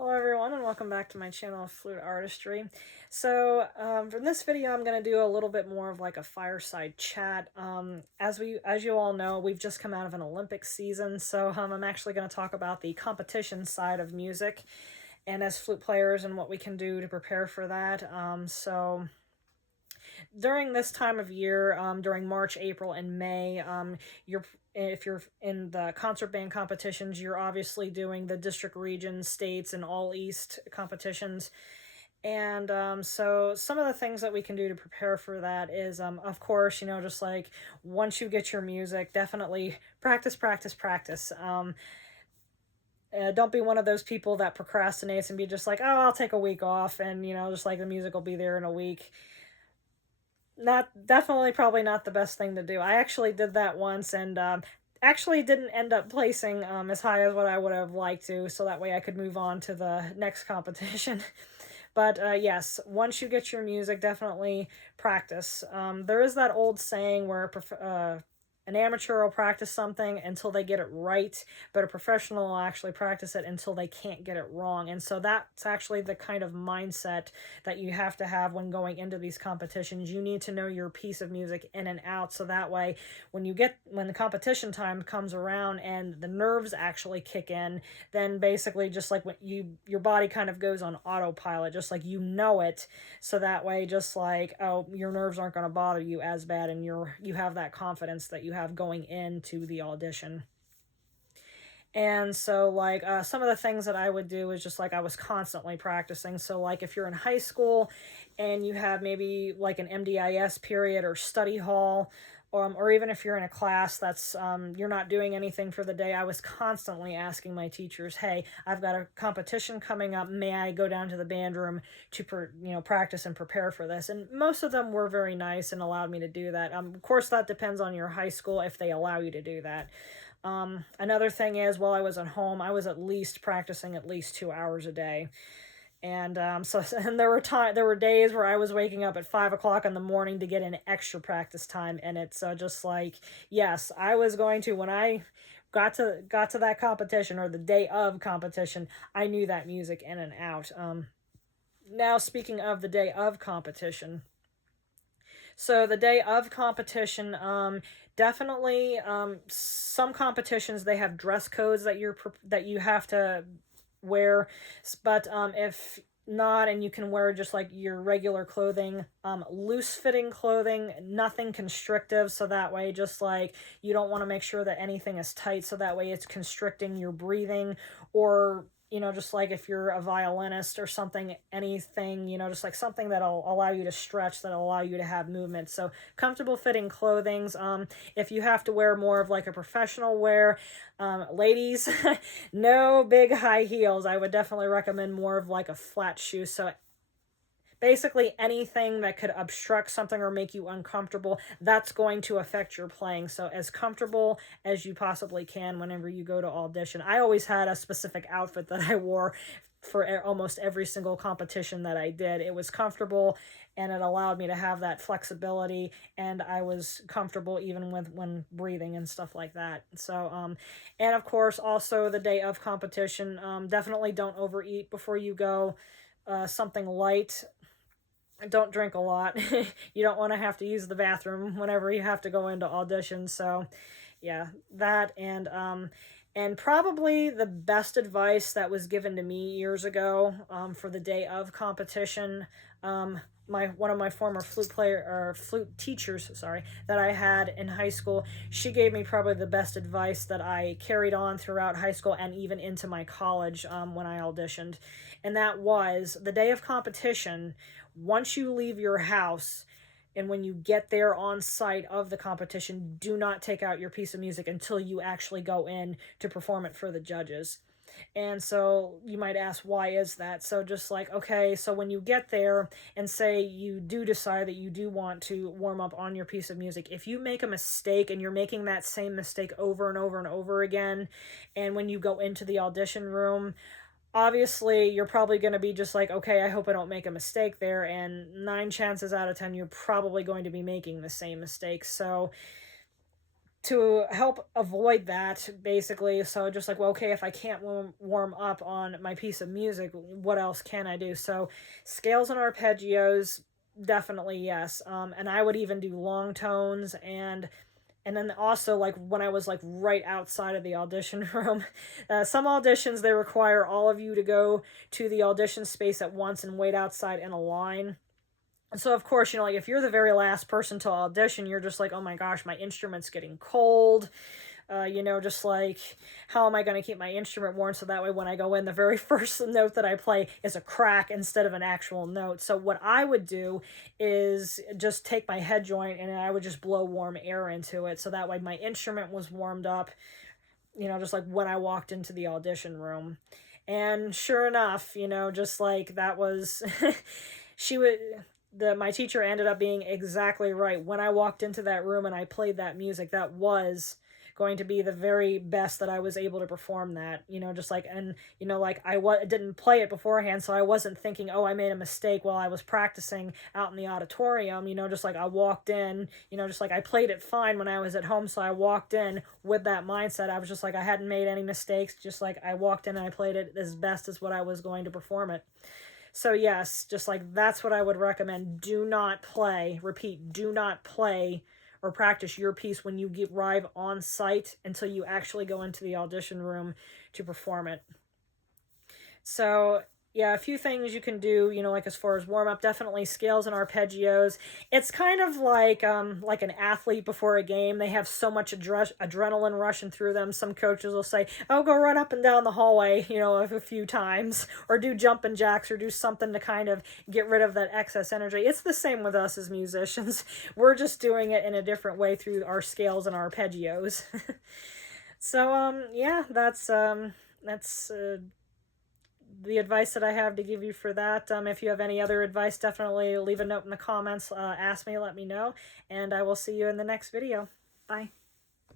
Hello everyone and welcome back to my channel of Flute Artistry. So for this video I'm going to do a little bit more of like a fireside chat. As you all know, we've just come out of an Olympic season, so I'm actually going to talk about the competition side of music and as flute players and what we can do to prepare for that. So during this time of year, during March, April, and May, if you're in the concert band competitions, you're obviously doing the district, region, states, and all East competitions. And so some of the things that we can do to prepare for that is, of course, just like once you get your music, definitely practice, practice, practice. Don't be one of those people that procrastinates and be just like, oh, I'll take a week off and, just like the music will be there in a week. Not definitely probably not the best thing to do. I actually did that once and actually didn't end up placing as high as what I would have liked to, so that way I could move on to the next competition. But yes, once you get your music, definitely practice. There is that old saying where an amateur will practice something until they get it right, but a professional will actually practice it until they can't get it wrong. And so that's actually the kind of mindset that you have to have when going into these competitions. You need to know your piece of music in and out, so that way when the competition time comes around and the nerves actually kick in, then basically just like when your body kind of goes on autopilot, just like it, so that way just like, oh, your nerves aren't going to bother you as bad, and you have that confidence that you have going into the audition. And so like some of the things that I would do is just like I was constantly practicing. So like if you're in high school and you have maybe like an MDIS period or study hall, or even if you're in a class that's you're not doing anything for the day, I was constantly asking my teachers, hey, I've got a competition coming up, may I go down to the band room to practice and prepare for this? And most of them were very nice and allowed me to do that. Of course that depends on your high school if they allow you to do that. Another thing is, while I was at home, I was at least practicing at least 2 hours a day. And and there were days where I was waking up at 5 o'clock in the morning to get an extra practice time. And it's just like, yes, I was going to, when I got to that competition or the day of competition, I knew that music in and out. Now speaking of the day of competition, so the day of competition, definitely, some competitions they have dress codes that you have to wear, but if not, and you can wear just like your regular clothing, loose fitting clothing, nothing constrictive, so that way just like you don't want to make sure that anything is tight, so that way it's constricting your breathing, or just like if you're a violinist or something, anything, just like something that'll allow you to stretch, that'll allow you to have movement. So comfortable fitting clothings. If you have to wear more of like a professional wear, ladies, no big high heels. I would definitely recommend more of like a flat shoe. So basically anything that could obstruct something or make you uncomfortable, that's going to affect your playing. So as comfortable as you possibly can whenever you go to audition. I always had a specific outfit that I wore for almost every single competition that I did. It was comfortable and it allowed me to have that flexibility, and I was comfortable even when breathing and stuff like that. So and of course also the day of competition, definitely don't overeat before you go. Something light, don't drink a lot. You don't want to have to use the bathroom whenever you have to go into auditions. So yeah, that, and probably the best advice that was given to me years ago, for the day of competition, my one of my former flute teachers, sorry, that I had in high school, she gave me probably the best advice that I carried on throughout high school and even into my college, when I auditioned. And that was the day of competition. Once you leave your house and when you get there on site of the competition, do not take out your piece of music until you actually go in to perform it for the judges. And so you might ask, why is that? So just like, okay, so when you get there and say you do decide that you do want to warm up on your piece of music, if you make a mistake and you're making that same mistake over and over and over again, and when you go into the audition room, obviously you're probably going to be just like, okay, I hope I don't make a mistake there, and 9 chances out of 10 you're probably going to be making the same mistake. So to help avoid that, basically. So just like, well, okay, if I can't warm up on my piece of music, what else can I do? So scales and arpeggios, definitely yes. And I would even do long tones, and then also, like, when I was like right outside of the audition room, some auditions, they require all of you to go to the audition space at once and wait outside in a line. So of course, like, if you're the very last person to audition, you're just like, oh my gosh, my instrument's getting cold. Just like, how am I going to keep my instrument warm so that way when I go in, the very first note that I play is a crack instead of an actual note. So what I would do is just take my head joint and I would just blow warm air into it, so that way my instrument was warmed up, just like when I walked into the audition room. And sure enough, just like that was, she would, my teacher ended up being exactly right. When I walked into that room and I played that music, that was going to be the very best that I was able to perform that, just like, and, like, didn't play it beforehand, so I wasn't thinking, oh, I made a mistake while I was practicing out in the auditorium, just like I walked in, just like I played it fine when I was at home, so I walked in with that mindset. I was just like, I hadn't made any mistakes, just like I walked in and I played it as best as what I was going to perform it. So yes, just like that's what I would recommend. Do not play, repeat, do not play or practice your piece when you arrive on site until you actually go into the audition room to perform it. So yeah, a few things you can do, like as far as warm up, definitely scales and arpeggios. It's kind of like an athlete before a game. They have so much adrenaline rushing through them. Some coaches will say, oh, go run up and down the hallway, a few times, or do jumping jacks, or do something to kind of get rid of that excess energy. It's the same with us as musicians. We're just doing it in a different way through our scales and arpeggios. So yeah, that's the advice that I have to give you for that. If you have any other advice, definitely leave a note in the comments. Ask me, let me know, and I will see you in the next video. Bye.